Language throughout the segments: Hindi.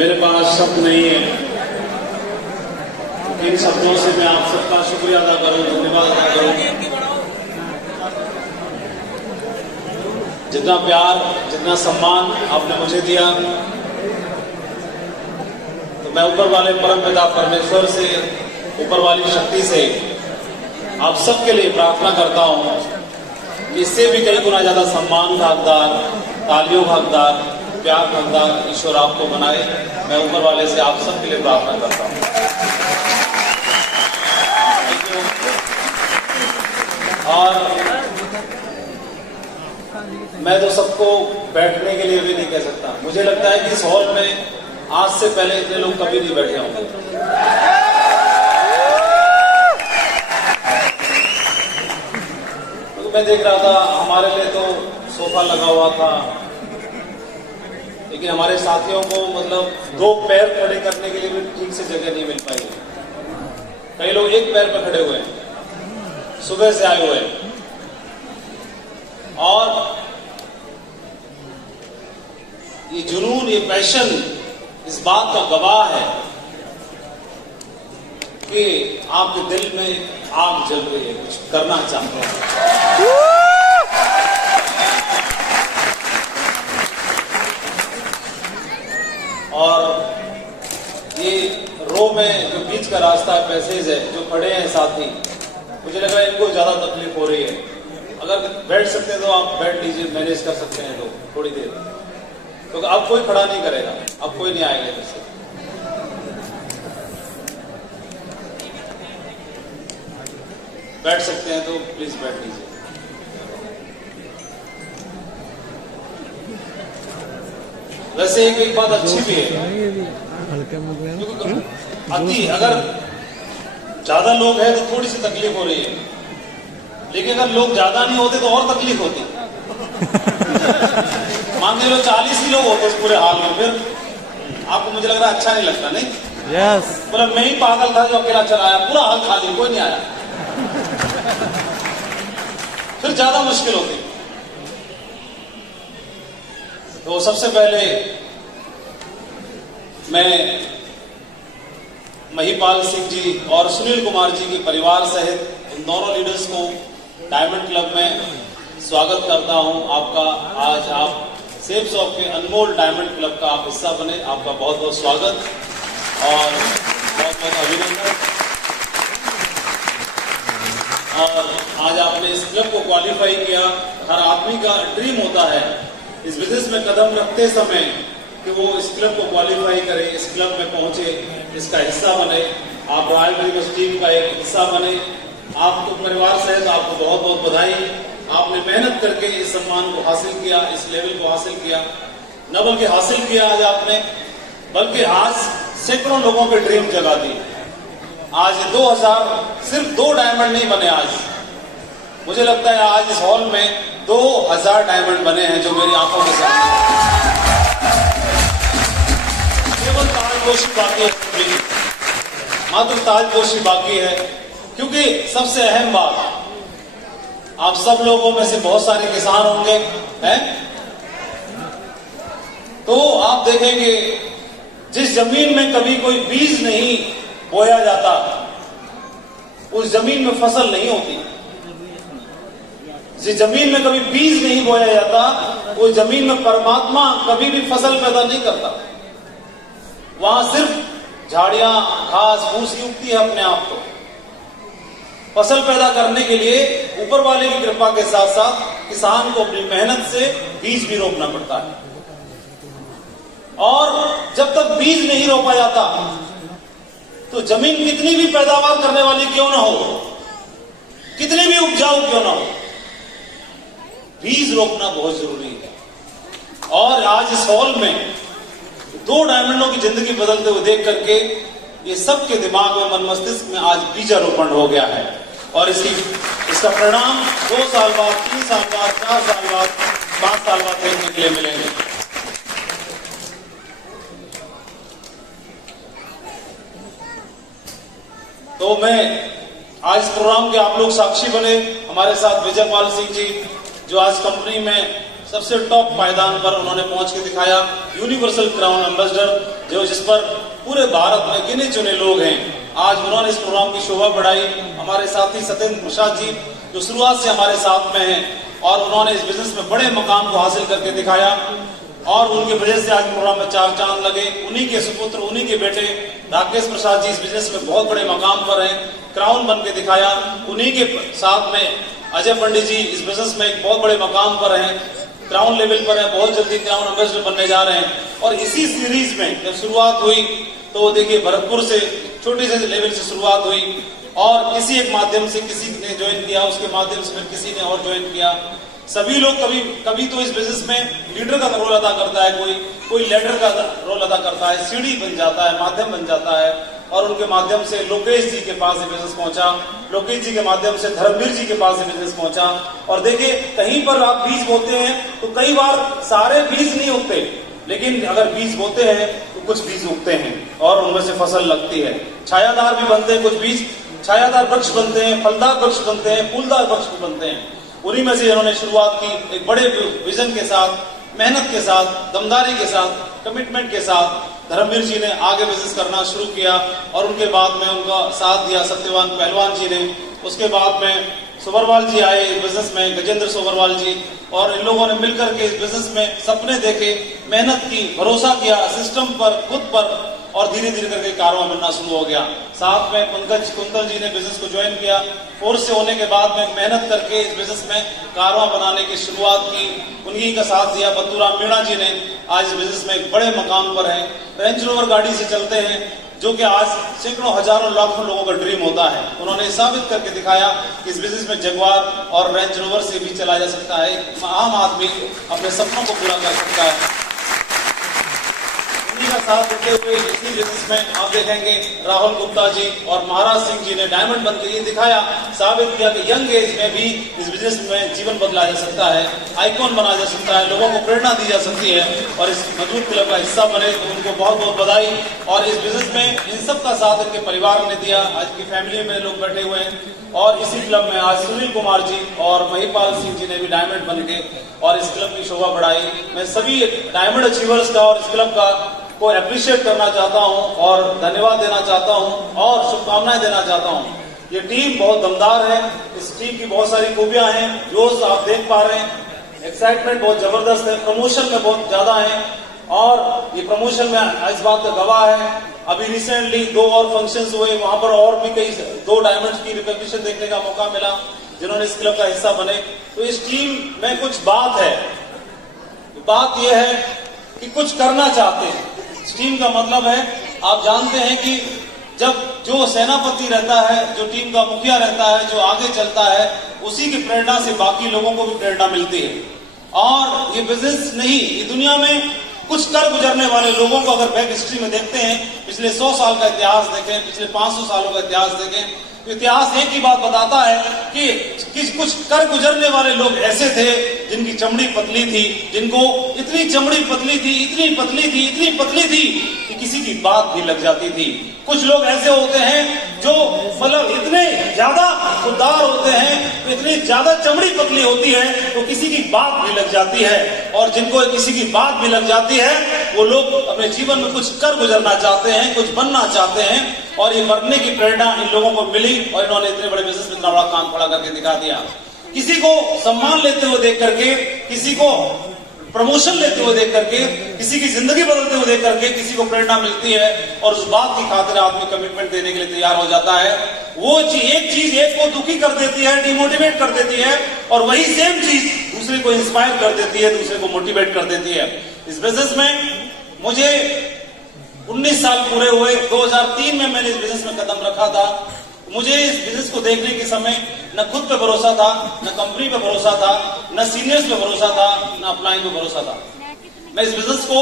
मेरे पास शब्द नहीं है, इन शब्दों से मैं आप सबका शुक्रिया अदा करूं, धन्यवाद अदा करूं। जितना प्यार, जितना सम्मान आपने मुझे दिया, तो मैं ऊपर वाले परमपिता परमेश्वर से, ऊपर वाली शक्ति से आप सबके लिए प्रार्थना करता हूं कि इससे भी कई गुना ज्यादा सम्मान का हकदार, तालियों का हकदार, प्यार का हकदार ईश्वर आपको बनाए। मैं ऊपर वाले से आप सबके लिए प्रार्थना करता हूं। और मैं तो सबको बैठने के लिए भी नहीं कह सकता। मुझे लगता है कि इस हॉल में आज से पहले इतने लोग कभी नहीं बैठे होंगे। तो मैं देख रहा था, हमारे लिए तो सोफा लगा हुआ था, लेकिन हमारे साथियों को मतलब दो पैर खड़े करने के लिए भी ठीक से जगह नहीं मिल पाई। कई लोग एक पैर पर खड़े हुए हैं, सुबह से आए हुए हैं, और ये जुनून, ये पैशन इस बात का गवाह है कि आपके दिल में आग जल रही है, कुछ करना चाहते हैं। और ये रो में जो बीच का रास्ता है, पैसेज है, जो खड़े हैं साथी, मुझे लग रहा है इनको ज्यादा तकलीफ हो रही है। अगर बैठ सकते हैं तो आप बैठ लीजिए, मैनेज कर सकते हैं लोग थोड़ी देर, क्योंकि अब कोई खड़ा नहीं करेगा, अब कोई नहीं आएगा इधर से। बैठ सकते हैं तो प्लीज बैठ लीजिए। वैसे एक बात अच्छी भी है, क्योंकि अगर ज्यादा लोग हैं तो थोड़ी सी तकलीफ हो रही है, लेकिन अगर लोग ज्यादा नहीं होते तो और तकलीफ होती। मान लो 40 ही लोग होते इस पूरे हाल में, फिर आपको मुझे लग रहा है अच्छा नहीं लगता, नहीं? यस। मतलब मैं ही पागल था जो अकेला चला आया, पूरा हाल खाली, कोई नहीं आया, फिर ज्यादा मुश्किल होती। तो सबसे पहले मैं महिपाल सिंह जी और सुनील कुमार जी के परिवार सहित उन दोनों लीडर्स को डायमंड क्लब में स्वागत करता हूं आपका। आज आप सेफ शॉप के अनमोल डायमंड क्लब का आप हिस्सा बने, आपका बहुत बहुत स्वागत और बहुत बहुत अभिनंदन। और आज आपने इस क्लब को क्वालिफाई किया। हर आदमी का ड्रीम होता है इस बिजनेस में कदम रखते समय कि वो इस क्लब को क्वालिफाई करे, इस क्लब में पहुंचे, इसका हिस्सा बने। आप रॉयल ब्रिगेड टीम का एक हिस्सा बने। आपको परिवार सहित आपको बहुत बहुत बधाई। आपने मेहनत करके इस सम्मान को हासिल किया, इस लेवल को हासिल किया। न बल्कि हासिल किया आज आपने, बल्कि आज सैकड़ों लोगों के ड्रीम जगा दी। आज 2000 सिर्फ 2 डायमंड नहीं बने, आज मुझे लगता है आज इस हॉल में 2000 डायमंड बने हैं जो मेरी आंखों के सामने। केवल ताजपोशी बाकी है, मात्र ताजपोशी बाकी है। क्योंकि सबसे अहम बात, आप सब लोगों में से बहुत सारे किसान होंगे, हैं? तो आप देखेंगे जिस जमीन में कभी कोई बीज नहीं बोया जाता, उस जमीन में फसल नहीं होती। जिस जमीन में कभी बीज नहीं बोया जाता, उस जमीन में परमात्मा कभी भी फसल पैदा नहीं करता। वहां सिर्फ झाड़ियां, घास फूस ही उगती है अपने आप। तो फसल पैदा करने के लिए ऊपर वाले की कृपा के साथ साथ किसान को अपनी मेहनत से बीज भी रोपना पड़ता है। और जब तक बीज नहीं रोपा जाता तो जमीन कितनी भी पैदावार करने वाली क्यों ना हो, कितनी भी उपजाऊ क्यों ना हो, बीज रोपना बहुत जरूरी है। और आज इस हॉल में 2 डायमंडों की जिंदगी बदलते हुए देख करके ये सबके दिमाग में, मन मस्तिष्क में आज बीजारोपण हो गया है। और इसका परिणाम 2 साल बाद, 3 साल बाद, 4 साल बाद, 5 साल बाद देखने के लिए मिलेंगे। तो मैं आज प्रोग्राम के आप लोग साक्षी बने। हमारे साथ विजयपाल सिंह जी, जो आज कंपनी में सबसे टॉप पायदान पर उन्होंने पहुंच के दिखाया, यूनिवर्सल क्राउन एम्बेसडर जो जिस पर पूरे भारत में गिने चुने लोग हैं, आज उन्होंने इस प्रोग्राम की शोभा बढ़ाई। हमारे साथी सत्येंद्र प्रसाद जी जो शुरुआत से हमारे साथ में हैं और उन्होंने इस बिजनेस में बड़े मकाम को हासिल करके दिखाया और उनकी वजह से आज प्रोग्राम में 4 चांद लगे। उन्हीं के सुपुत्र, उन्हीं के बेटे राकेश प्रसाद जी इस बिजनेस में बहुत बड़े मकाम पर हैं, क्राउन बन के दिखाया। उन्हीं के साथ में अजय पंडित जी इस बिजनेस में एक बहुत बड़े मकाम पर हैं, क्राउन लेवल पर है, बहुत जल्दी क्राउन एम्बेसडर बनने जा रहे हैं। और इसी सीरीज में जब शुरुआत हुई तो देखिए भरतपुर से छोटे से लेवल से शुरुआत हुई और किसी एक माध्यम से किसी ने ज्वाइन किया, उसके माध्यम से फिर किसी ने और ज्वाइन किया। सभी लोग कभी तो इस बिजनेस में लीडर का रोल अदा करता है, कोई लीडर का रोल अदा करता है, सीढ़ी बन जाता है, माध्यम बन जाता है। और उनके माध्यम से लोकेश जी के पास ये बिजनेस पहुंचा, लोकेश जी के माध्यम से धर्मवीर जी के पास ये बिजनेस पहुंचा। और देखिए कहीं पर आप बीज बोते हैं तो कई बार सारे बीज नहीं उगते, लेकिन अगर बीज बोते हैं तो कुछ बीज उगते हैं और उनमें से फसल लगती है। छायादार भी बनते हैं कुछ बीज, छायादार वृक्ष बनते हैं, फलदार वृक्ष बनते हैं, फूलदार वृक्ष भी बनते हैं। उन्हीं में से इन्होंने शुरुआत की एक बड़े विजन के साथ, मेहनत के साथ, दमदारी के साथ, कमिटमेंट के साथ। धर्मवीर जी ने आगे बिजनेस करना शुरू किया और उनके बाद में उनका साथ दिया सत्यवान पहलवान जी ने। उसके बाद में सोबरवाल जी आए बिजनेस में, गजेंद्र सोबरवाल जी, और इन लोगों ने मिलकर के इस बिजनेस में सपने देखे, मेहनत की, भरोसा किया सिस्टम पर, खुद पर, और धीरे धीरे करके कारोबार बनना शुरू हो गया। साथ में पंकज कुंतल जी ने बिजनेस को ज्वाइन किया। फोर्स से होने के बाद में मेहनत करके इस बिजनेस में कारोबार बनाने की शुरुआत की, उन्हीं का साथ दिया। बत्तूराम मीणा जी ने आज इस बिजनेस में एक बड़े मकाम पर है। रेंज रोवर गाड़ी से चलते हैं, जो कि आज सैकड़ों हजारों लाखों लोगों का ड्रीम होता है। उन्होंने साबित करके दिखाया कि इस बिजनेस में जगुआर और रेंज रोवर से भी चला जा सकता है, आम आदमी अपने सपनों को पूरा कर सकता है। का साथ देते हुए इसी बिजनेस में आप देखेंगे राहुल गुप्ता जी और महाराज सिंह जी ने डायमंड बनकर ये दिखाया, साबित किया कि यंग एज में भी इस बिजनेस में जीवन बदला जा सकता है, आइकॉन बना जा सकता है, लोगों को प्रेरणा दी जा सकती है और इस मजबूत क्लब का हिस्सा बने। तो उनको बहुत बहुत बधाई। और इस बिजनेस में इन सब का साथ इनके परिवार ने दिया। आज की फैमिली में लोग बैठे हुए हैं और इसी क्लब में आज सुनील कुमार जी और महिपाल सिंह जी ने भी डायमंड बन के और इस क्लब की शोभा बढ़ाई। मैं सभी डायमंड अचीवर्स का और इस क्लब का को अप्रिशिएट करना चाहता हूं और धन्यवाद देना चाहता हूं और शुभकामनाएं देना चाहता हूं। ये टीम बहुत दमदार है, इस टीम की बहुत सारी खूबियां हैं, जोश आप देख पा रहे हैं, एक्साइटमेंट बहुत जबरदस्त है, प्रमोशन में बहुत ज्यादा है और ये प्रमोशन में इस बात का गवाह है। अभी रिसेंटली 2 और फंक्शंस हुए, वहां पर और भी कई 2 डायमंड्स की रिकॉग्निशन देखने का मौका मिला जिन्होंने इस क्लब का हिस्सा बने। तो इस टीम में कुछ बात है, बात यह है कि कुछ करना चाहते हैं। टीम का मतलब है, आप जानते हैं कि जब जो सेनापति रहता है, जो टीम का मुखिया रहता है, जो आगे चलता है, उसी की प्रेरणा से बाकी लोगों को भी प्रेरणा मिलती है। और ये बिजनेस नहीं, ये दुनिया में कुछ कर गुजरने वाले लोगों को अगर बैक हिस्ट्री में देखते हैं, पिछले 100 साल का इतिहास देखें, पिछले 500 सालों का इतिहास देखें, तो इतिहास एक ही बात बताता है कि कुछ कर गुजरने वाले लोग ऐसे थे जिनकी चमड़ी पतली थी, जिनको इतनी चमड़ी पतली थी, इतनी पतली थी, इतनी पतली थी कि किसी की बात भी लग जाती थी। कुछ लोग ऐसे होते हैं जो मतलब इतने ज्यादा खुददार होते हैं, इतनी ज्यादा चमड़ी पतली होती है तो किसी की बात भी लग जाती है। और जिनको किसी की बात भी लग जाती है वो लोग अपने जीवन में कुछ कर गुजरना चाहते हैं, कुछ बनना चाहते हैं और ये बनने की प्रेरणा इन लोगों को मिली और इन्होंने इतने बड़े बिजनेस में इतना बड़ा काम खड़ा करके दिखा दिया। किसी को सम्मान लेते हुए देख करके, किसी को प्रमोशन लेते हुए देख करके, किसी की जिंदगी बदलते हुए देख करके किसी को प्रेरणा मिलती है और उस बात की खातिर आदमी कमिटमेंट देने के लिए तैयार हो जाता है। वो एक चीज एक को दुखी कर देती है, डिमोटिवेट कर देती है और वही सेम चीज दूसरे को इंस्पायर कर देती है, दूसरे को मोटिवेट कर देती है। इस बिजनेस में मुझे 19 साल पूरे हुए। 2003 में मैंने इस बिजनेस में कदम रखा था। मुझे इस बिजनेस को देखने के समय न खुद पे भरोसा था, न कंपनी पे भरोसा था, न सीनियर्स पे भरोसा था, न अपलाइन पे भरोसा था। मैं इस बिजनेस को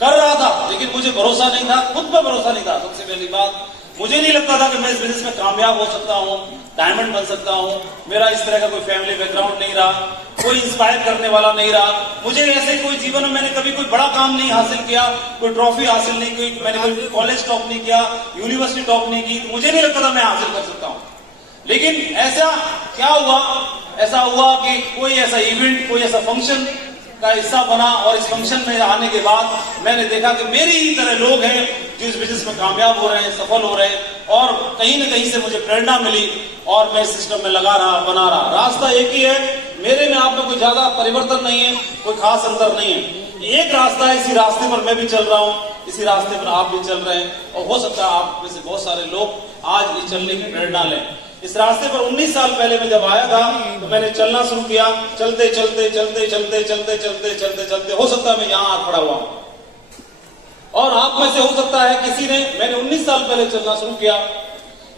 कर रहा था लेकिन मुझे भरोसा नहीं था, खुद पे भरोसा नहीं था। सबसे पहली बात, मुझे नहीं लगता था कि मैं इस बिजनेस में कामयाब हो सकता हूँ, डायमंड बन सकता हूँ। मेरा इस तरह का कोई फैमिली बैकग्राउंड नहीं रहा, कोई इंस्पायर करने वाला नहीं रहा। मुझे ऐसे कोई जीवन में मैंने कभी कोई बड़ा काम नहीं हासिल किया, कोई ट्रॉफी हासिल नहीं की, मैंने कोई कॉलेज टॉप नहीं किया, यूनिवर्सिटी टॉप नहीं की। मुझे नहीं लगता था मैं हासिल कर सकता हूँ। लेकिन ऐसा क्या हुआ, ऐसा हुआ कि कोई ऐसा इवेंट, कोई ऐसा फंक्शन का हिस्सा बना और इस फंक्शन में आने के बाद मैंने देखा कि मेरी ही तरह लोग हैं जो इस बिजनेस में कामयाब हो रहे हैं, सफल हो रहे हैं और कहीं न कहीं से मुझे प्रेरणा मिली और मैं इस सिस्टम में लगा रहा, बना रहा। रास्ता एक ही है, मेरे में आप में कोई ज्यादा परिवर्तन नहीं है, कोई खास अंतर नहीं है। एक रास्ता है, इसी रास्ते पर मैं भी चल रहा हूँ, इसी रास्ते पर आप भी चल रहे हैं और हो सकता है आप में से बहुत सारे लोग आज इस चलने की प्रेरणा लें। इस रास्ते पर 19 साल पहले मैं जब आया था तो मैंने चलना शुरू किया, चलते चलते चलते चलते चलते चलते चलते चलते हो सकता है मैं यहाँ आ खड़ा हुआ और आप में से हो सकता है किसी ने, मैंने 19 साल पहले चलना शुरू किया,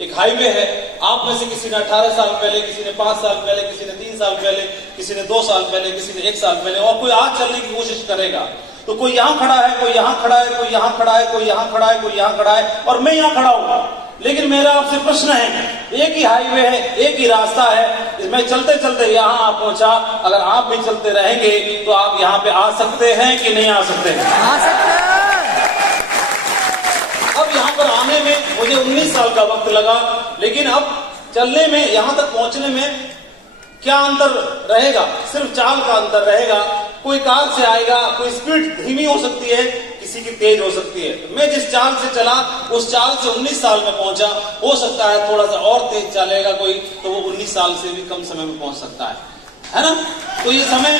एक हाईवे है, आप में से किसी ने 18 साल पहले, किसी ने 5 साल पहले, किसी ने 3 साल पहले, किसी ने 2 साल पहले, किसी ने 1 साल पहले और कोई आज चलने की कोशिश करेगा। तो कोई यहाँ खड़ा है, कोई यहाँ खड़ा है, कोई यहाँ खड़ा है, कोई यहाँ खड़ा है, कोई यहाँ खड़ा है और मैं यहाँ खड़ा हूँ। लेकिन मेरा आपसे प्रश्न है, एक ही हाईवे है, एक ही रास्ता है, मैं चलते चलते यहाँ पहुंचा, अगर आप भी चलते रहेंगे तो आप यहाँ पे आ सकते हैं कि नहीं आ सकते हैं? आ सकते हैं। अब यहाँ पर आने में मुझे 19 साल का वक्त लगा, लेकिन अब चलने में, यहाँ तक पहुंचने में क्या अंतर रहेगा? सिर्फ चाल का अंतर रहेगा। कोई कार से आएगा, कोई स्पीड धीमी हो सकती है, किसी की तेज हो सकती है। तो मैं जिस चाल से चला उस चाल से 19 साल में पहुंचा, हो सकता है थोड़ा सा और तेज चलेगा कोई तो वो 19 साल से भी कम समय में पहुंच सकता है ना? तो ये समय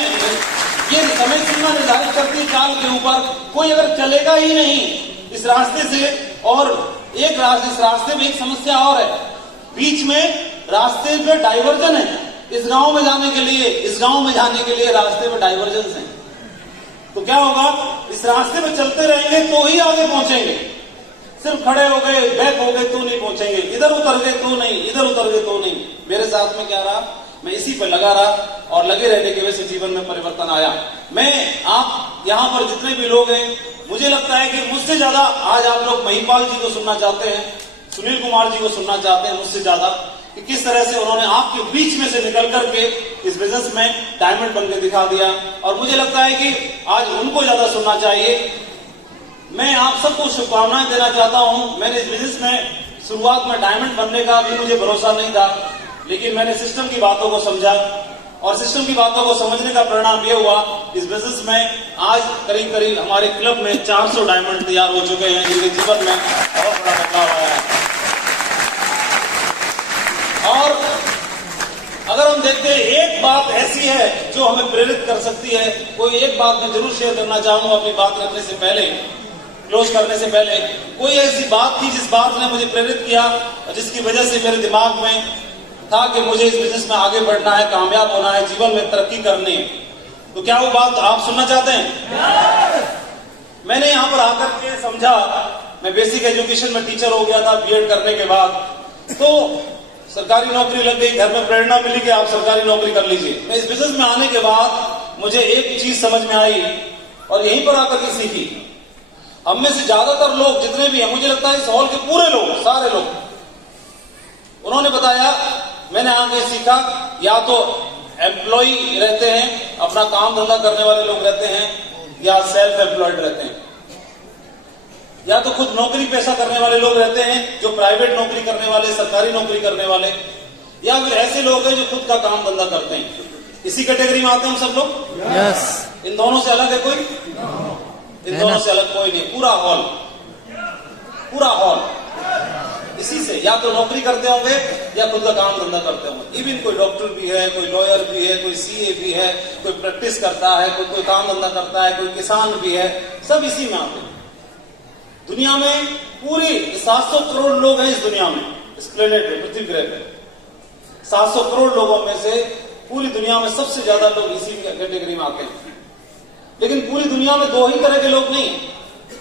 सीमा निर्धारित करती है चाल के ऊपर। कोई अगर चलेगा ही नहीं इस रास्ते से, और एक रास्ते, इस रास्ते में एक समस्या और है, बीच में रास्ते पे डाइवर्जन है। इस गांव में जाने के लिए, इस गांव में जाने के लिए रास्ते में डाइवर्जन है। तो क्या होगा, इस रास्ते में चलते रहेंगे तो ही आगे पहुंचेंगे। सिर्फ खड़े हो गए, बैक हो गए तो नहीं पहुंचेंगे, इधर उतर गए तो नहीं, इधर उतर गए तो नहीं। मेरे साथ में क्या रहा, मैं इसी पर लगा रहा और लगे रहने की वजह से जीवन में परिवर्तन आया। मैं, आप यहाँ पर जितने भी लोग हैं, मुझे लगता है कि मुझसे ज्यादा आज आप लोग महिपाल जी को सुनना चाहते हैं, सुनील कुमार जी को सुनना चाहते हैं मुझसे ज्यादा, कि किस तरह से उन्होंने आपके बीच में से निकल करके इस बिजनेस में डायमंड बन के दिखा दिया। और मुझे लगता है कि आज उनको ज्यादा सुनना चाहिए। मैं आप सबको शुभकामनाएं देना चाहता हूं। मैंने इस बिजनेस में शुरुआत में डायमंड बनने का भी मुझे भरोसा नहीं था, लेकिन मैंने सिस्टम की बातों को समझा और सिस्टम की बातों को समझने का परिणाम यह हुआ, इस बिजनेस में आज करीब करीब हमारे क्लब में 400 डायमंड तैयार हो चुके हैं, जिनके जीवन में बहुत बड़ा बदलाव आया है। और अगर हम देखते हैं, एक बात ऐसी है जो हमें प्रेरित कर सकती है, कोई एक बात मैं जरूर शेयर करना चाहूंगा अपनी बात रखने से पहले, क्लोज करने से पहले। कोई ऐसी बात थी जिस बात ने मुझे प्रेरित किया और जिसकी वजह से मेरे दिमाग में था कि मुझे इस बिजनेस में आगे बढ़ना है, कामयाब होना है, जीवन में तरक्की करनी है। तो क्या वो बात आप सुनना चाहते हैं? मैंने यहाँ पर आकर के समझा, मैं बेसिक एजुकेशन में टीचर हो गया था बीएड करने के बाद, तो सरकारी नौकरी लग गई, घर में प्रेरणा मिली कि आप सरकारी नौकरी कर लीजिए। मैं इस बिजनेस में आने के बाद मुझे एक चीज समझ में आई और यहीं पर आकर के सीखी। हम में से ज्यादातर लोग जितने भी हैं, मुझे लगता है इस हॉल के पूरे लोग, सारे लोग, उन्होंने बताया, मैंने आगे सीखा, या तो एम्प्लॉय रहते हैं, अपना काम धंधा करने वाले लोग रहते हैं, या सेल्फ एम्प्लॉयड रहते हैं, या तो खुद नौकरी पेशा करने वाले लोग रहते हैं, जो प्राइवेट नौकरी करने वाले, सरकारी नौकरी करने वाले, या फिर ऐसे लोग हैं जो खुद का काम धंधा करते हैं। इसी कैटेगरी में आते हैं हम सब लोग। यस। इन दोनों से अलग है कोई? इन दोनों से अलग कोई नहीं। पूरा हॉल इसी से, या तो नौकरी करते होंगे या खुद का काम धंधा करते होंगे। इवन कोई डॉक्टर भी है, कोई लॉयर भी है, कोई सीए भी है, कोई प्रैक्टिस करता है, कोई काम धंधा करता है, कोई किसान भी है, सब इसी में आते हैं। दुनिया में पूरी 700 करोड़ लोग हैं इस दुनिया में, इस प्लेनेट पे, पृथ्वी ग्रह पे। 700 करोड़ लोगों में से पूरी दुनिया में सबसे ज्यादा लोग इसी कैटेगरी में आते हैं। लेकिन पूरी दुनिया में दो ही तरह के लोग नहीं,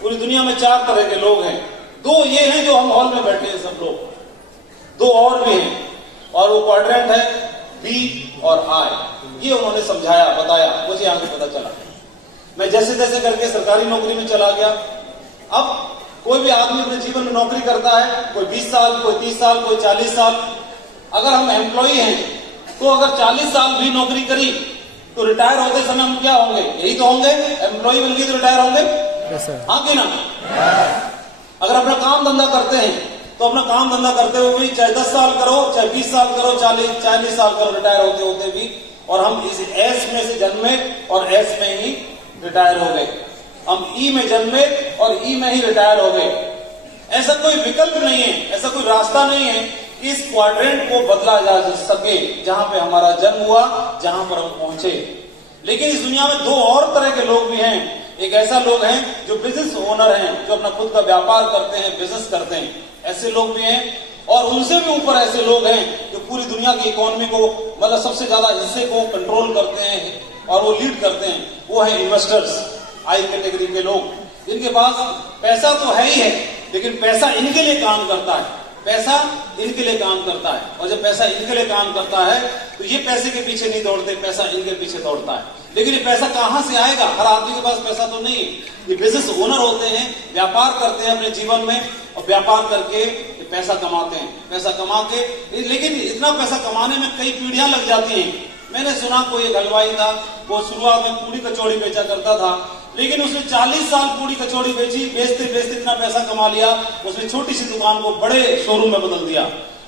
पूरी दुनिया में 4 तरह के लोग हैं। 2 ये हैं जो हम हॉल में बैठे हैं सब लोग, 2 और भी हैं, और वो क्वाड्रेंट है बी और आई। ये उन्होंने समझाया, बताया, मुझे आगे पता चला। मैं जैसे जैसे करके सरकारी नौकरी में चला गया। अब कोई भी आदमी अपने जीवन में नौकरी करता है, कोई 20 साल, कोई 30 साल, कोई 40 साल। अगर हम एम्प्लॉय हैं तो अगर 40 साल भी नौकरी करी तो रिटायर होते समय हम क्या होंगे? यही तो होंगे, एम्प्लॉय बन गए तो रिटायर होंगे। हाँ कि ना? अगर अपना काम धंधा करते हैं तो अपना काम धंधा करते हुए भी चाहे 10 साल करो, चाहे 20 साल करो, 40 साल करो, रिटायर होते होते भी और हम इस एस में से जन्मे और एस में ही रिटायर हो गए। हम ई में जन्मे और ई में ही रिटायर हो गए। ऐसा कोई विकल्प नहीं है, ऐसा कोई रास्ता नहीं है कि इस क्वाड्रेंट को बदला जा सके जहां पे हमारा जन्म हुआ, जहां पर हम पहुंचे। लेकिन इस दुनिया में दो और तरह के लोग भी हैं। एक ऐसा लोग हैं जो बिजनेस ओनर हैं, जो अपना खुद का व्यापार करते हैं, बिजनेस करते हैं, ऐसे लोग भी हैं। और उनसे भी ऊपर ऐसे लोग हैं जो पूरी दुनिया की इकोनॉमी को, मतलब सबसे ज्यादा हिस्से को कंट्रोल करते हैं और वो लीड करते हैं। वो है इन्वेस्टर्स, हाई कैटेगरी के लोग, जिनके पास पैसा तो है ही है, लेकिन पैसा इनके लिए काम करता है। पैसा इनके लिए काम करता है, और जब पैसा इनके लिए काम करता है तो ये पैसे के पीछे नहीं दौड़ते, पैसा इनके पीछे दौड़ता है। लेकिन ये पैसा कहां से आएगा? हर आदमी के पास पैसा तो नहीं। ये बिजनेस ओनर होते हैं, व्यापार करते हैं अपने जीवन में, और व्यापार करके पैसा कमाते हैं। पैसा कमा के, लेकिन इतना पैसा कमाने में कई पीढ़ियां लग जाती हैं। मैंने सुना कोई एक हलवाई था, वो शुरुआत में पूरी कचौड़ी बेचा करता था, लेकिन उसने 40 साल पूरी कचौड़ी बेची, बेचते बेचते इतना पैसा कमा लिया, उसने छोटी सी दुकान को बड़े शोरूम में बदल दिया।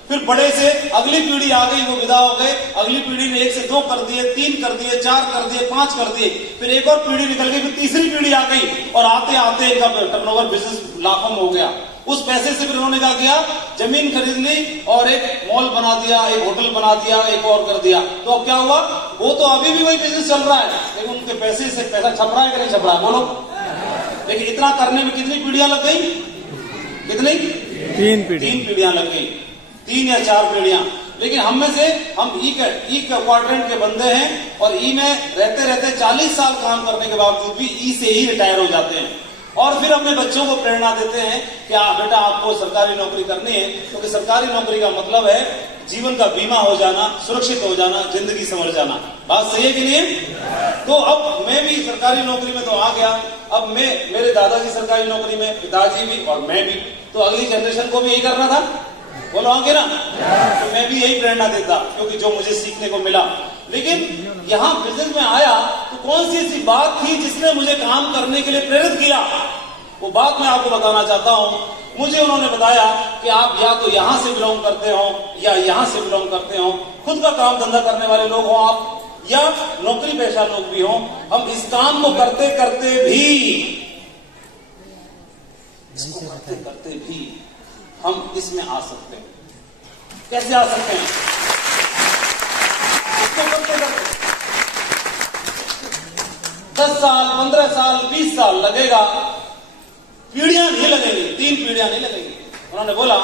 फिर बड़े से अगली पीढ़ी आ गई, वो विदा हो गए। अगली पीढ़ी ने 1 से 2 कर दिए, 3 कर दिए, 4 कर दिए, 5 कर दिए। फिर एक और पीढ़ी निकल गई, फिर तीसरी पीढ़ी आ गई, और आते आते इनका टर्नओवर बिजनेस लाखों में हो गया। उस पैसे से फिर उन्होंने क्या किया? जमीन खरीद ली और एक मॉल बना दिया, एक होटल बना दिया, एक और कर दिया। तो अब क्या हुआ? वो तो अभी भी वही बिजनेस चल रहा है, लेकिन उनके पैसे से पैसा छप रहा है कि नहीं छप रहा है? बोलो। लेकिन इतना करने में कितनी पीढ़ियां लग गई? कितनी? 3 पीढ़ियां लग गई, 3 या 4 पीढ़ियां। लेकिन हम में से, हम ई क्वाड्रेंट के बंदे हैं, और ई में रहते रहते 40 साल काम करने के बावजूद भी ई से ही रिटायर हो जाते हैं। और फिर अपने बच्चों को प्रेरणा देते हैं कि बेटा आपको सरकारी नौकरी करनी है, क्योंकि सरकारी नौकरी का मतलब है जीवन का बीमा हो जाना, सुरक्षित हो जाना, जिंदगी संवर जाना। बात सही है कि नहीं? तो अब मैं भी सरकारी नौकरी में तो आ गया। अब मेरे दादाजी सरकारी नौकरी में, पिताजी भी और मैं भी, तो अगली जनरेशन को भी यही करना था। बोलो आगे ना? तो मैं भी यही प्रेरणा देता, क्योंकि जो मुझे सीखने को मिला। लेकिन यहां बिजनेस में आया तो कौन सी ऐसी बात थी जिसने मुझे काम करने के लिए प्रेरित किया? वो बात मैं आपको बताना चाहता हूं। मुझे उन्होंने बताया कि आप या तो यहां से बिलोंग करते हो या यहां से बिलोंग करते हो, खुद का काम धंधा करने वाले लोग हो आप, या नौकरी पेशा लोग भी हो। हम इस काम को करते करते भी हम इसमें आ सकते हैं। कैसे आ सकते हैं? इसको करते करते 10 साल, 15 साल, 20 साल लगेगा, पीढ़ियां नहीं लगेंगी, 3 पीढ़ियां नहीं लगेंगी। उन्होंने बोला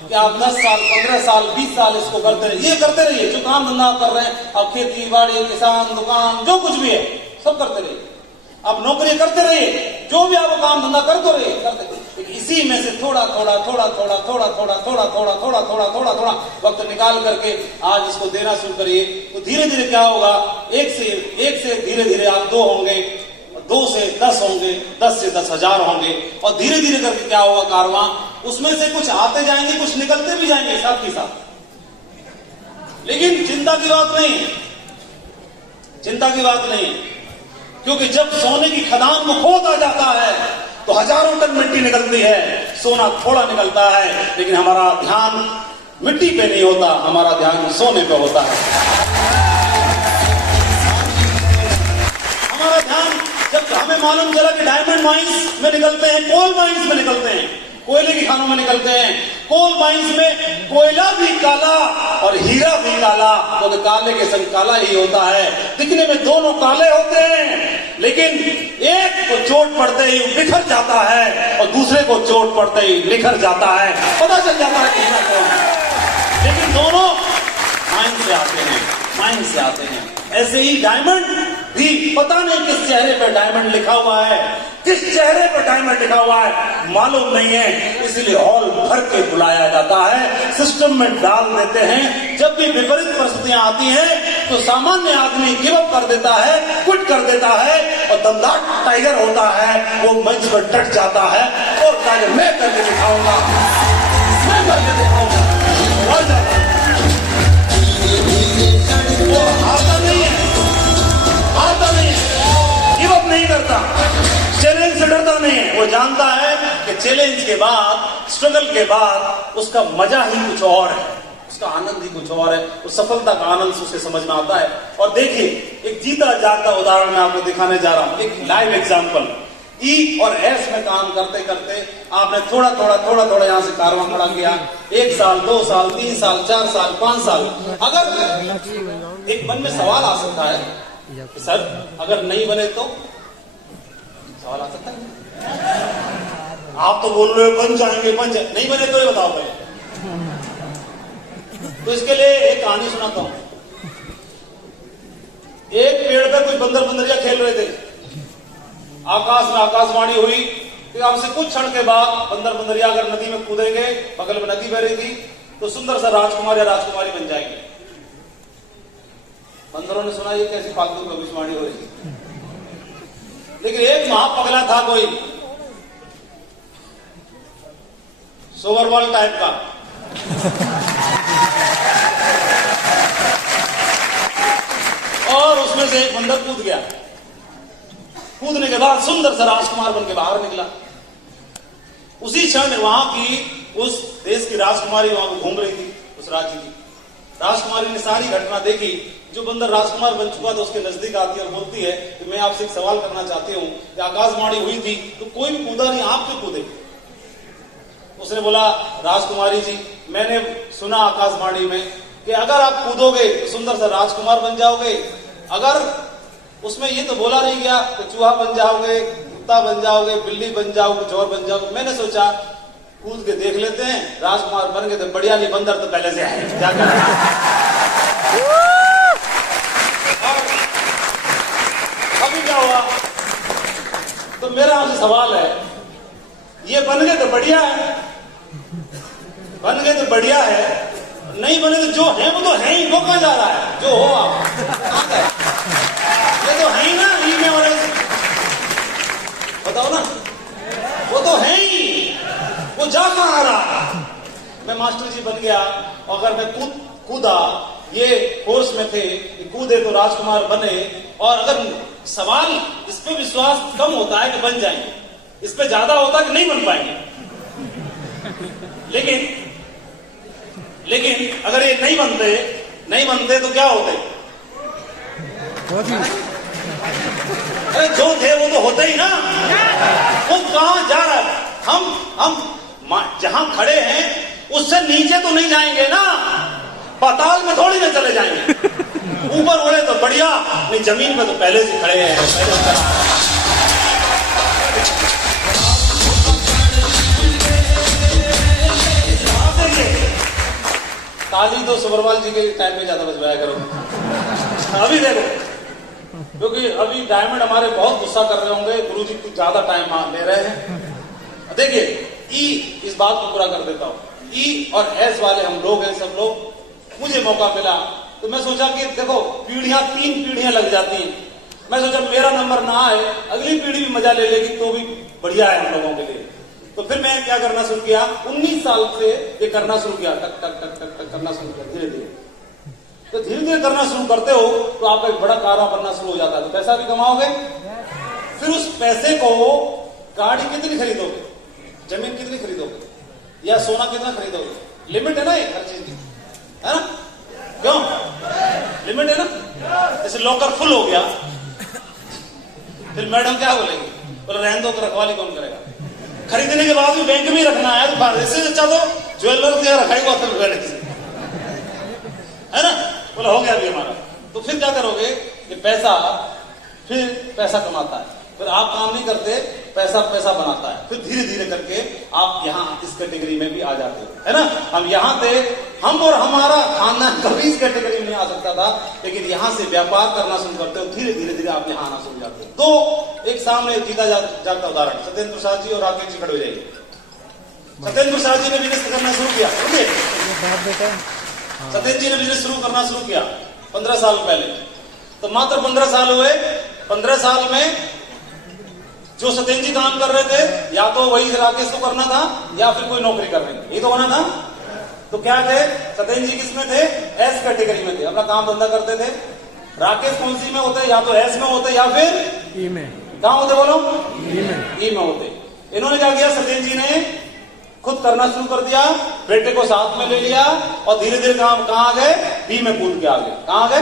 कि आप 10 साल, 15 साल, 20 साल इसको करते रहिए। ये करते रहिए, जो काम धंधा आप कर रहे हैं, आप खेती बाड़ी, किसान, दुकान, जो कुछ भी है सब करते रहिए। आप नौकरी करते रहिए, जो भी आप काम धंधा करते रहिए, करते रहिए। इसी में से थोड़ा थोड़ा वक्त निकाल करके आज इसको देना शुरू करिए। तो धीरे धीरे क्या होगा? एक से धीरे धीरे आप 2 होंगे, 2 से 10 होंगे, 10 से 10,000 होंगे, और धीरे धीरे करके क्या होगा? कारवां उसमें से कुछ आते जाएंगे, कुछ निकलते भी जाएंगे साथ ही साथ। लेकिन चिंता की बात नहीं है, चिंता की बात नहीं है, क्योंकि जब सोने की खदान को खोदा जाता है तो हजारों टन मिट्टी निकलती है, सोना थोड़ा निकलता है, लेकिन हमारा ध्यान मिट्टी पे नहीं होता, हमारा ध्यान सोने पे होता है। हमारा ध्यान, जब हमें मालूम चला कि डायमंड माइंस में निकलते हैं, कोल माइंस में निकलते हैं, कोयले की खानों में निकलते हैं, कोल माइंस में कोयला भी काला और हीरा भी काला, तो काले के संग काला ही होता है। दिखने में दोनों काले होते हैं, लेकिन एक को चोट पड़ते ही बिखर जाता है और दूसरे को चोट पड़ते ही निखर जाता है, पता चल जाता है कितना कौन है। लेकिन दोनों माइंस से आते हैं, माइंस से आते हैं। ऐसे ही डायमंड भी पता नहीं किस चेहरे पर डायमंड लिखा हुआ है, किस चेहरे पर डायमंड लिखा हुआ है मालूम नहीं है, इसलिए हॉल भर के बुलाया जाता है, सिस्टम में डाल देते हैं। जब भी विपरीत परिस्थितियां आती हैं तो सामान्य आदमी गिव अप कर देता है, क्विट कर देता है, और दमदार टाइगर होता है वो मंच पर डट जाता है और टाइगर मैं करके दिखाऊंगा, मैं करके दिखाऊंगा। वो आता नहीं है, आता नहीं है, गिव अप नहीं करता, चैलेंज से डरता नहीं है। वो जानता है कि चैलेंज के बाद, स्ट्रगल के बाद उसका मजा ही कुछ और है, उसका आनंद ही कुछ और है, उस सफलता का आनंद उसे समझ में आता है। और देखिए, एक जीता जागता उदाहरण मैं आपको दिखाने जा रहा हूं, एक लाइव एग्जांपल। ई और एस में काम करते करते आपने थोड़ा थोड़ा यहां से कारवां खड़ा किया, 1 साल, 2 साल, 3 साल, 4 साल, 5 साल। अगर एक मन में सवाल आ सकता है कि सर अगर नहीं बने तो, सवाल आ सकता है। आप तो बोल रहे हो बन जाएंगे, नहीं बने तो ये बताओ पहले। तो इसके लिए एक कहानी सुनाता हूं। एक पेड़ पे कुछ बंदर बंदरिया खेल रहे थे। आकाश में आकाशवाणी हुई कि आपसे कुछ क्षण के बाद बंदर बंदरिया अगर नदी में कूदेंगे, बगल में नदी बह रही थी, तो सुंदर सा राजकुमार या राजकुमारी बन जाएंगे। बंदरों ने सुना ये कैसी फालतू भविष्यवाणी हो रही थी। लेकिन एक महापगला था कोई सोवरवाल टाइप का, और उसमें से एक बंदर कूद गया। कूदने के बाद सुंदर सा राजकुमार बन के बाहर निकला। उसी क्षण वहां की उस देश की राजकुमारी वहां को घूम रही थी, उस राज्य की राजकुमारी ने सारी घटना देखी। जो बंदर राजकुमार बन चुका था उसके नजदीक आती है और बोलती है कि मैं आपसे एक सवाल करना चाहती हूँ कि आकाशवाणी हुई थी तो कोई भी कूदा नहीं, आप क्यों कूदे? उसने बोला, राजकुमारी जी मैंने सुना आकाशवाणी में कि अगर आप कूदोगे तो सुंदर सा राजकुमार बन जाओगे, अगर उसमें ये तो बोला नहीं गया कि चूहा बन जाओगे, कुत्ता बन जाओगे, बिल्ली बन जाओगे, चोर बन जाओगे। मैंने सोचा कूद के देख लेते हैं, राजकुमार बन गए तो बढ़िया, नहीं बंदर तो पहले से है, क्या अभी क्या हुआ? तो मेरा आपसे सवाल है, ये बन गए तो बढ़िया है, बन गए तो बढ़िया है, नहीं बने तो जो है वो तो है ही, वो कहां जा रहा है? जो हो आप कहां गए? ये तो है ही ना, ई में और बताओ ना, वो तो है ही, वो जा कहां रहा? मैं मास्टर जी बन गया और अगर मैं कूदा, ये कोर्स में थे कूदे तो राजकुमार बने, और अगर सवाल इस पे विश्वास कम होता है कि बन जाएंगे, इस पे ज्यादा होता है कि नहीं बन पाएंगे। लेकिन अगर ये नहीं बनते तो क्या होते? अरे जो थे वो तो होते ही ना, वो कहां जा रहा है? हम जहां खड़े हैं उससे नीचे तो नहीं जाएंगे ना, पाताल में थोड़ी ना चले जाएंगे। ऊपर उड़े तो बढ़िया, नहीं जमीन में तो पहले से खड़े हैं। ताली तो सोबरवाल जी के टाइम में ज्यादा बजवाया करो। अभी देखो, क्योंकि अभी डायमंड हमारे बहुत गुस्सा कर रहे होंगे, गुरुजी कुछ ज्यादा टाइम ले रहे हैं। देखिए, ई इस बात को पूरा कर देता हूं। ई और एस वाले हम लोग हैं, सब लोग। मुझे मौका मिला तो मैं सोचा कि देखो, 3 पीढ़ियां लग जाती हैं। मैं सोचा मेरा नंबर ना आए, अगली पीढ़ी भी मजा ले लेगी तो भी बढ़िया है हम लोगों के लिए। तो फिर मैं क्या करना शुरू किया, 19 साल से ये करना शुरू किया, टक टक टक टक टक करना शुरू किया धीरे धीरे। तो धीरे धीरे करना शुरू करते हो तो आपका एक बड़ा कारोबार बनना शुरू हो जाता है, तो पैसा भी कमाओगे। फिर उस पैसे को गाड़ी कितनी खरीदोगे, जमीन कितनी खरीदोगे, या सोना कितना खरीदोगे? लिमिट है ना एक हर चीज की, है ना? क्यों लिमिट है ना? जैसे लॉकर फुल हो गया, फिर मैडम क्या बोलेगी? बोले रहने दो, रखवाली कौन करेगा? खरीदने के बाद भी बैंक में रखना है, तो इससे अच्छा तो ज्वेलर से रखाई हुआ है ना? बोला हो गया अभी हमारा। तो फिर क्या करोगे? ये पैसा कमाता है, फिर आप काम नहीं करते, पैसा बनाता है। फिर धीरे धीरे करके आप यहाँ इस कैटेगरी में भी आ जाते हो, है ना? हम यहाँ थे, हम और हमारा खानदान कभी इस कैटेगरी में नहीं आ सकता था, लेकिन यहाँ से व्यापार करना शुरू करते हो, धीरे धीरे आप यहाँ आना शुरू जाते हो। तो एक सामने जीता जाता उदाहरण, सत्येंद्र प्रसाद जी और राकेश जी खड़े हो जाइए। सत्येंद्र प्रसाद जी ने बिजनेस करना शुरू किया, सत्येंद्र जी ने बिजनेस करना शुरू किया 15 साल पहले। तो मात्र 15 साल हुए, 15 साल में जो सत्येंद्र जी काम कर रहे थे, या तो वही राकेश को करना था या फिर कोई नौकरी कर रहे थे, ये तो होना था। तो क्या थे? सत्येंद्र जी किसमें थे? एस कैटेगरी में थे, अपना काम धंधा करते थे। राकेश कौन सी में होते? या तो एस में होते या फिर ई में। कहां होते बोलो? ई में होते। इन्होंने क्या किया? सत्येंद्र जी ने खुद करना शुरू कर दिया, बेटे को साथ में ले लिया और धीरे धीरे कहां आ गए, बी में कूद के आ गए। कहां आ गए?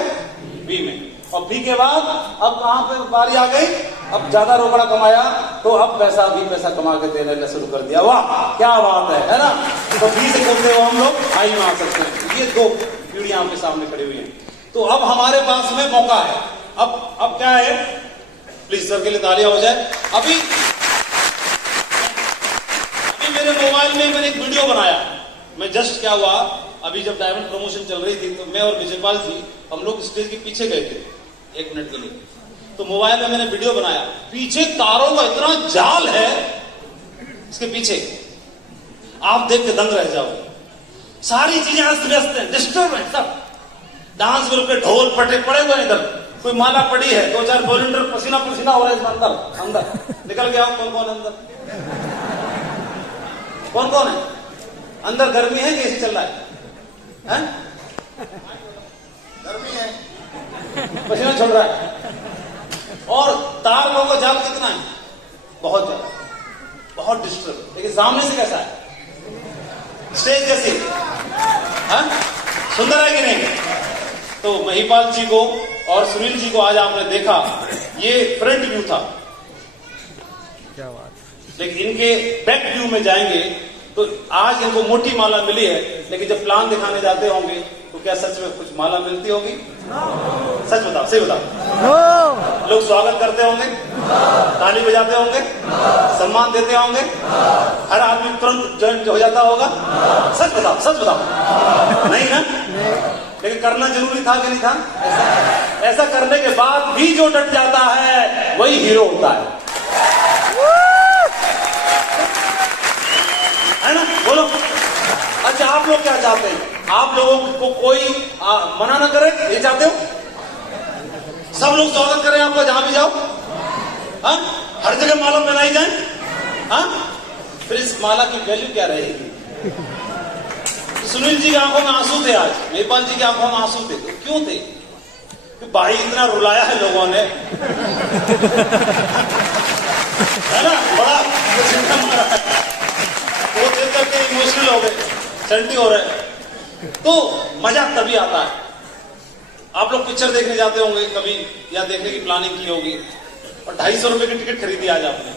बी में। और बी के बाद अब कहां पे बारी आ गई, अब ज्यादा रोकड़ा कमाया तो अब पैसा भी पैसा कमा के देने शुरू कर दिया। वाह क्या बात है ना। तो बी से कूदते हुए हम लोग आई में आ सकते हैं। ये दो पीढ़ियां आपके सामने खड़ी हुई हैं। तो अब हमारे पास में मौका है। अब क्या है, प्लीज सर के लिए तालियां हो जाए। अभी मेरे मोबाइल में मैंने एक वीडियो बनाया। मैं जस्ट क्या हुआ, अभी जब डायमंड प्रमोशन चल रही थी तो मैं और विजयपाल जी हम लोग स्टेज के पीछे गए थे 1 मिनट के लिए। तो मोबाइल में मैंने वीडियो बनाया, पीछे तारों का इतना जाल है इसके पीछे, आप देख के दंग रह जाओगे। सारी चीजें अस्त व्यस्त हैं, डिस्टर्ब है सब। डांस ग्रुप के ढोल पटे पड़े हुए इधर, कोई माला पड़ी है, 2-4 वॉलंटियर पसीना पसीना हो रहा है इसमें अंदर निकल गया। कौन कौन अंदर, कौन कौन है अंदर? गर्मी है कि ऐसे चल रहा है? गर्मी है, पसीना छोड़ रहा है। और तार लोगों का जाल कितना है? बहुत ज्यादा, बहुत डिस्टर्ब। लेकिन सामने से कैसा है? स्टेज जैसी सुंदर है कि नहीं? तो महिपाल जी को और सुनील जी को आज आपने देखा, ये फ्रंट व्यू था। क्या बात। लेकिन इनके बैक व्यू में जाएंगे तो आज इनको मोटी माला मिली है, लेकिन जब प्लान दिखाने जाते होंगे तो क्या सच में कुछ माला मिलती होगी? सच बताओ, सही बताओ। लोग स्वागत करते होंगे, ताली बजाते होंगे, सम्मान देते होंगे, हर आदमी तुरंत ज्वाइन हो जाता होगा। सच बताओ, सच बताओ। नहीं ना? लेकिन करना जरूरी था कि नहीं था? ऐसा करने के बाद भी जो डट जाता है वही हीरो होता है ना? बोलो। अच्छा, आप लोग क्या चाहते हैं? आप लोगों को कोई मना ना करे, ये चाहते हो? सब लोग स्वागत करें आपका जहां भी जाओ, हर जगह माला पहनाई जाए। फिर इस माला की वैल्यू क्या रहेगी? सुनील जी की आंखों में आंसू थे आज, महिपाल जी की आंखों में आंसू थे। तो क्यों थे? कि भाई इतना रुलाया है लोगों ने, है ना, बड़ा मारा है, वो देख करके इमोशनल हो गए, सेंटी हो रहे। तो मजा तभी आता है। आप लोग पिक्चर देखने जाते होंगे कभी, या देखने की प्लानिंग की होगी, और 250 रुपए की टिकट खरीदी आज आपने,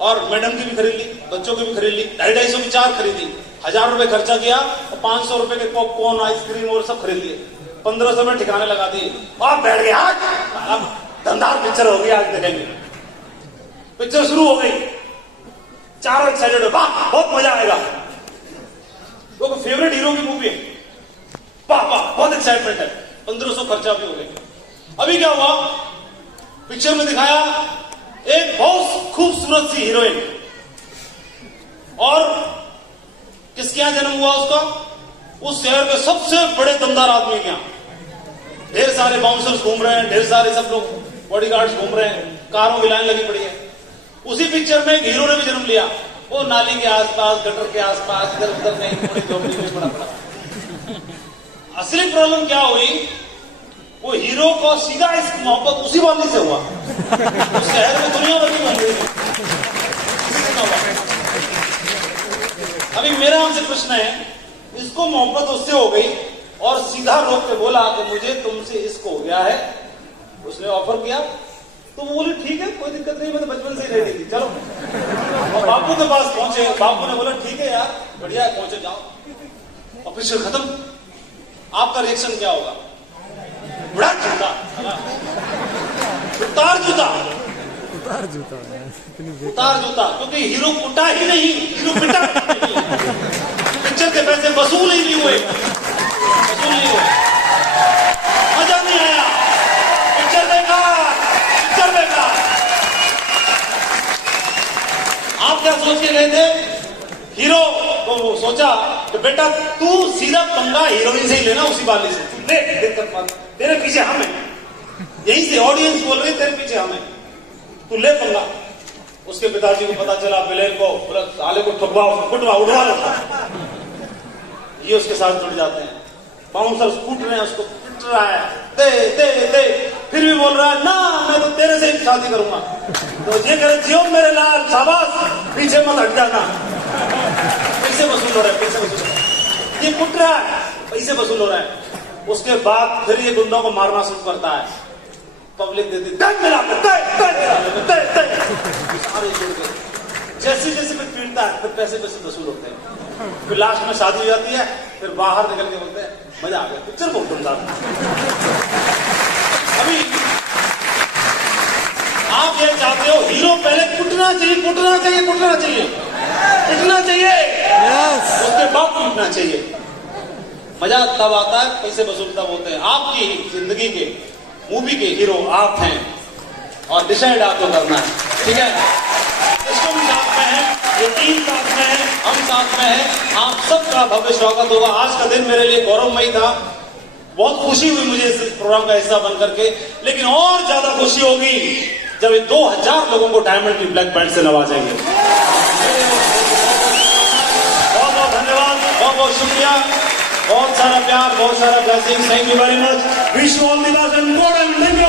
और मैडम की भी खरीद ली, बच्चों की भी खरीद ली, 250 की 4 खरीदी, 1000 रुपए खर्चा किया और 500 रुपए के पॉपकॉर्न, आइसक्रीम और सब खरीद लिए, 1500 में ठिकाने लगा दिए और बैठ गए। आज धंधार पिक्चर हो गई, आज देखेंगे। पिक्चर शुरू हो गई, चारों एक्साइटेड हो, वाह बहुत मजा आएगा। वो फेवरेट हीरो की मूवी है, वाह वाह बहुत एक्साइटमेंट है, 1500 खर्चा भी हो गया। अभी क्या हुआ, पिक्चर में दिखाया एक बहुत खूबसूरत सी हीरोइन, और किसके यहां जन्म हुआ उसका? उस शहर के सबसे बड़े दमदार आदमी के यहां। ढेर सारे बाउंसर्स घूम रहे हैं, ढेर सारे सब लोग बॉडीगार्ड्स घूम रहे हैं, कारों की लाइन लगी पड़ी है। उसी पिक्चर में एक हीरो ने भी जन्म लिया, वो नाली के आसपास, गटर के आसपास, इधर उधर नहीं, थोड़ी झोपड़ी में पड़ा। असली प्रॉब्लम क्या हुई, वो हीरो को सीधा इस मोहब्बत उसी वाली से हुआ, उस शहर में दुनिया भर की बन गई। अभी मेरा आपसे प्रश्न है, इसको मोहब्बत उससे हो गई और सीधा रोक के बोला कि मुझे तुमसे इश्क हो गया है। उसने ऑफर किया तो वो बोले ठीक है, कोई दिक्कत नहीं, मैं तो बचपन से ही रेडी थी, चलो। और बापू के पास पहुंचे, बापू ने बोला ठीक है यार, बढ़िया है, पहुंचे जाओ। और पिक्चर खत्म। आपका रिएक्शन क्या होगा? बड़ा जूता, उतार जूता, उतार जूता, उतार जूता, क्योंकि हीरो कुटा ही नहीं, हीरो पिटा। पिक्चर के पैसे वसूल ही नहीं हुए, वसूल नहीं हुए, मजा नहीं आया, पिक्चर बेकार, पिक्चर बेकार। आप क्या सोच के गए थे? हीरो को सोचा कि बेटा तू सीधा पंगा हीरोइन से ही लेना, उसी वाली से ले, दिक्कत मत, तेरे पीछे हम हैं, यहीं से ऑडियंस बोल रही तेरे पीछे हम हैं, तू ले पंगा। उसके पिताजी को पता चला, बिलेन को बोला साले को ठुकवा, कुटवा, उठवा लेता। ये उसके साथ जुड़ जाते हैं, बाउंसर कूट रहे हैं, उसको पिट रहा है, दे दे दे, फिर भी बोल रहा है ना मैं तो तेरे से ही शादी करूंगा। तो ये करे जियो मेरे लाल, शाबाश, पीछे मत हट जाना। पैसे वसूल हो रहे हैं, पैसे वसूल हो रहे हैं। ये कुट रहा है, पैसे वसूल हो रहा है। उसके बाद फिर ये गुंडों को मारना शुरू करता है। पब्लिक देती सारे छोड़ के जैसे जैसे फिर पीटता है, फिर पैसे वसूल होते हैं। फिर लास्ट में शादी हो जाती है, फिर बाहर निकल के बोलते हैं मजा आ गया, पिक्चर बहुत दमदार। अभी आप ये चाहते हो हीरो पहले कुटना चाहिए, कुटना चाहिए, कुटना चाहिए, पिटना चाहिए, उसके बाद पीटना चाहिए। मजा तब आता है, पैसे वसूल तब होते हैं। आपकी जिंदगी के मूवी के हीरो आप हैं और डिसाइड आपको करना है, ठीक है? सिस्टम साथ में है, ये टीम साथ में है, हम साथ में हैं। आप सबका भव्य स्वागत होगा। आज का दिन मेरे लिए गौरवमयी था। बहुत खुशी हुई मुझे इस प्रोग्राम का हिस्सा बन करके, लेकिन और ज्यादा खुशी होगी जब ये 2000 लोगों को डायमंड की ब्लैक बेल्ट से नवाजेंगे। बहुत बहुत धन्यवाद, बहुत बहुत शुक्रिया, बहुत सारा प्यार, बहुत सारा blessing. Thank you very much. Wish you all the best and God and thank you.